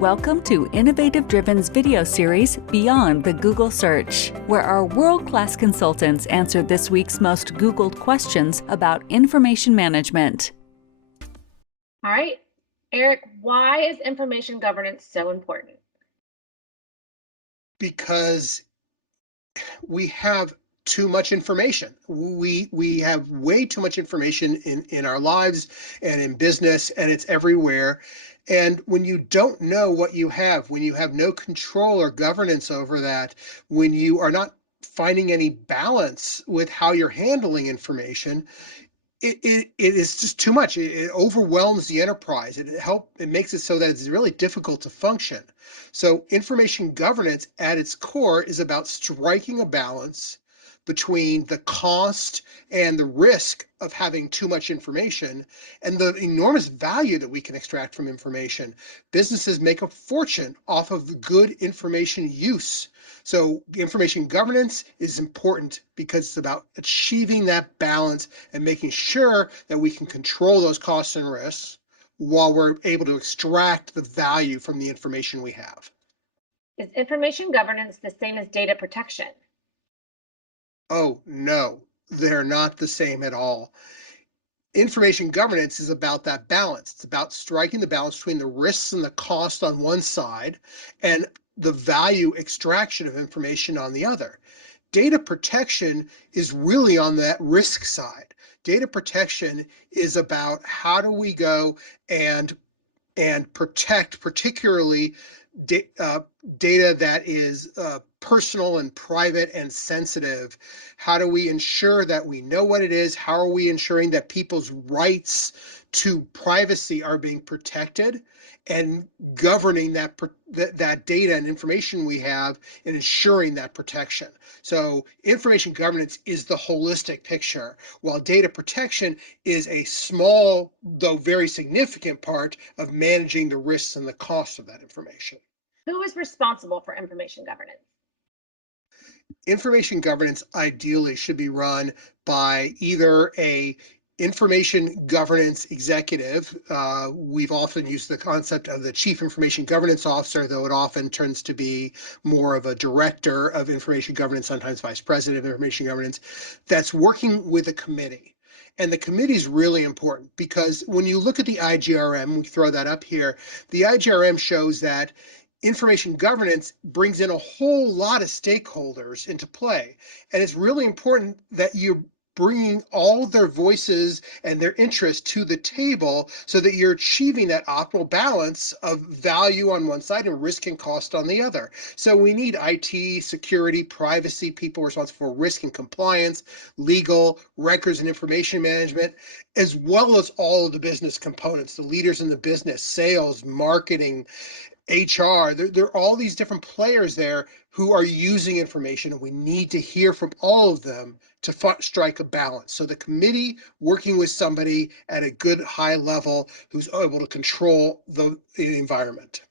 Welcome to Innovative Driven's video series, Beyond the Google Search, where our world-class consultants answer this week's most Googled questions about information management. All right, Eric, why is information governance so important? Because we have too much information. We have way too much information in our lives and in business, and it's everywhere. And when you don't know what you have, when you have no control or governance over that, when you are not finding any balance with how you're handling information, it is just too much. It overwhelms the enterprise. It makes it so that it's really difficult to function. So information governance at its core is about striking a balance between the cost and the risk of having too much information and the enormous value that we can extract from information. Businesses make a fortune off of good information use. So information governance is important because it's about achieving that balance and making sure that we can control those costs and risks while we're able to extract the value from the information we have. Is information governance the same as data protection? Oh, no, they're not the same at all. Information governance is about that balance. It's about striking the balance between the risks and the cost on one side and the value extraction of information on the other. Data protection is really on that risk side. Data protection is about how do we go and protect particularly data that is personal and private and sensitive. How do we ensure that we know what it is? How are we ensuring that people's rights to privacy are being protected and governing that data and information we have and ensuring that protection? So information governance is the holistic picture, while data protection is a small, though very significant part of managing the risks and the costs of that information. Who is responsible for information governance? Information governance ideally should be run by either a information governance executive. We've often used the concept of the chief information governance officer, though it often turns to be more of a director of information governance, sometimes vice president of information governance, that's working with a committee. And the committee is really important because when you look at the IGRM, we throw that up here, the IGRM shows that information governance brings in a whole lot of stakeholders into play. And it's really important that you're bringing all their voices and their interests to the table so that you're achieving that optimal balance of value on one side and risk and cost on the other. So we need IT, security, privacy, people responsible for risk and compliance, legal, records and information management, as well as all of the business components, the leaders in the business, sales, marketing, HR. There are all these different players there who are using information, and we need to hear from all of them to strike a balance. So the committee working with somebody at a good high level who's able to control the environment.